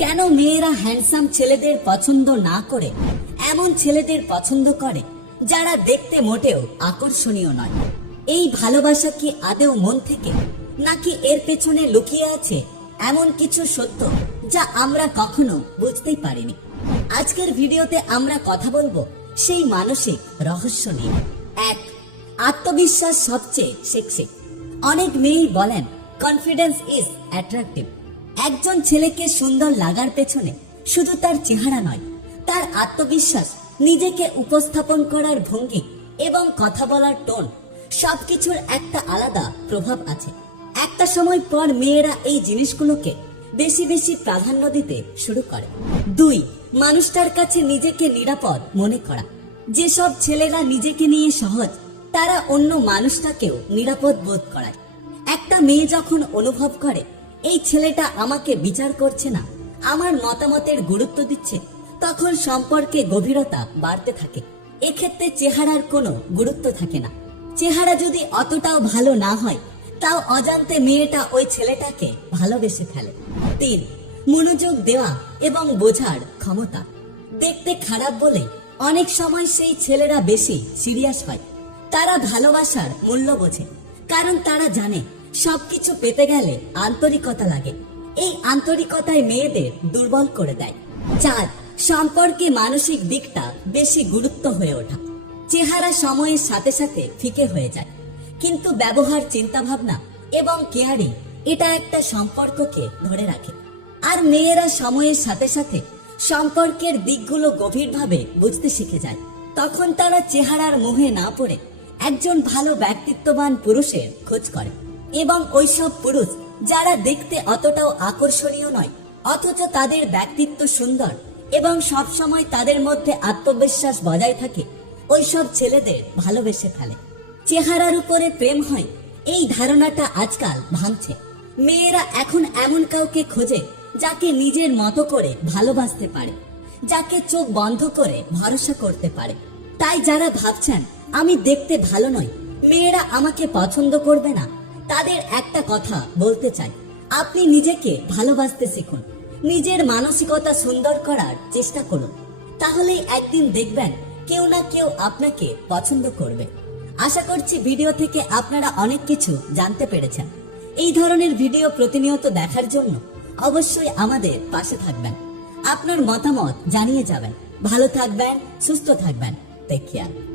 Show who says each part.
Speaker 1: কেন মেয়েরা হ্যান্ডসাম ছেলেদের পছন্দ না করে? এমন ছেলেদের পছন্দ করে যারা দেখতে মোটেও আকর্ষণীয় নয়। এই ভালোবাসা কি আদেও মন থেকে নাকি এর পেছনে লুকিয়ে আছে এমন কিছু সত্য যা আমরা কখনো বুঝতেই পারিনি? আজকের ভিডিওতে আমরা কথা বলব সেই মানসিক রহস্য নিয়ে। এক, আত্মবিশ্বাস সবচেয়ে সেক্সি। অনেক মেয়েই বলেন কনফিডেন্স ইজ অ্যাট্রাকটিভ একজন ছেলেকে সুন্দর লাগার পেছনে শুধু তার চেহারা নয়, তার আত্মবিশ্বাস, নিজেকে উপস্থাপন করার ভঙ্গি এবং কথা বলার টোন, সবকিছুর একটা আলাদা প্রভাব আছে। একটা সময় পর মেয়েরা এই জিনিসগুলোকে বেশি বেশি প্রাধান্য দিতে শুরু করে। দুই, মানুষটার কাছে নিজেকে নিরাপদ মনে করা। যেসব ছেলেরা নিজেকে নিয়ে সহজ, তারা অন্য মানুষটাকেও নিরাপদ বোধ করায়। একটা মেয়ে যখন অনুভব করে এই ছেলেটা আমাকে বিচার করছে না। আমার মতামতের গুরুত্ব দিচ্ছে। তখন সম্পর্কে গভীরতা বাড়তে থাকে। এক্ষেত্রে চেহারার কোনো গুরুত্ব থাকে না। চেহারা যদি অতটাও ভালো না হয়, তাও অজান্তে মেয়েটা ওই ছেলেটাকে ভালোবেসে ফেলে। তিন, মনোযোগ দেওয়া এবং বোঝার ক্ষমতা। দেখতে খারাপ বলে অনেক সময় সেই ছেলেরা বেশি সিরিয়াস হয়। তারা ভালোবাসার মূল্য বোঝে, কারণ তারা জানে সবকিছু পেতে গেলে আন্তরিকতা লাগে। এই আন্তরিকতায় মেয়েদের দুর্বল করে দেয়। চার, সম্পর্কে মানসিক দিকটা বেশি গুরুত্ব হয়ে ওঠা। চেহারা সময়ের সাথে সাথে ফিকে হয়ে যায়। কিন্তু ব্যবহার, চিন্তাভাবনা এবং কেয়ারিং এটা একটা সম্পর্ককে ধরে রাখে। আর মেয়েরা সময়ের সাথে সাথে সম্পর্কের দিকগুলো গভীরভাবে বুঝতে শিখে যায়। তখন তারা চেহারার মোহে না পড়ে একজন ভালো ব্যক্তিত্ববান পুরুষের খোঁজ করে। এবং ওইসব পুরুষ, যারা দেখতে অতটাও আকর্ষণীয় নয়, অথচ তাদের ব্যক্তিত্ব সুন্দর এবং সবসময় তাদের মধ্যে আত্মবিশ্বাস বজায় থাকে, ওইসব ছেলেদের ভালোবেসে ফেলে। চেহারার উপরে প্রেম হয়, এই ধারণাটা আজকাল ভাঙছে। মেয়েরা এখন এমন কাউকে খোঁজে, যাকে নিজের মতো করে ভালোবাসতে পারে, যাকে চোখ বন্ধ করে ভরসা করতে পারে। তাই যারা ভাবছেন, আমি দেখতে ভালো নই, মেয়েরা আমাকে পছন্দ করবে না তাদের একটা কথা বলতে চাই। আপনি নিজেকে ভালোবাসতে শিখুন। নিজের মানসিকতা সুন্দর করার চেষ্টা করুন। তাহলেই একদিন দেখবেন কেউ না কেউ আপনাকে পছন্দ করবে। আশা করছি ভিডিও থেকে আপনারা অনেক কিছু জানতে পেরেছেন। এই ধরনের ভিডিও প্রতিনিয়ত দেখার জন্য অবশ্যই আমাদের পাশে থাকবেন। আপনার মতামত জানিয়ে যাবেন। ভালো থাকবেন, সুস্থ থাকবেন। কেয়ার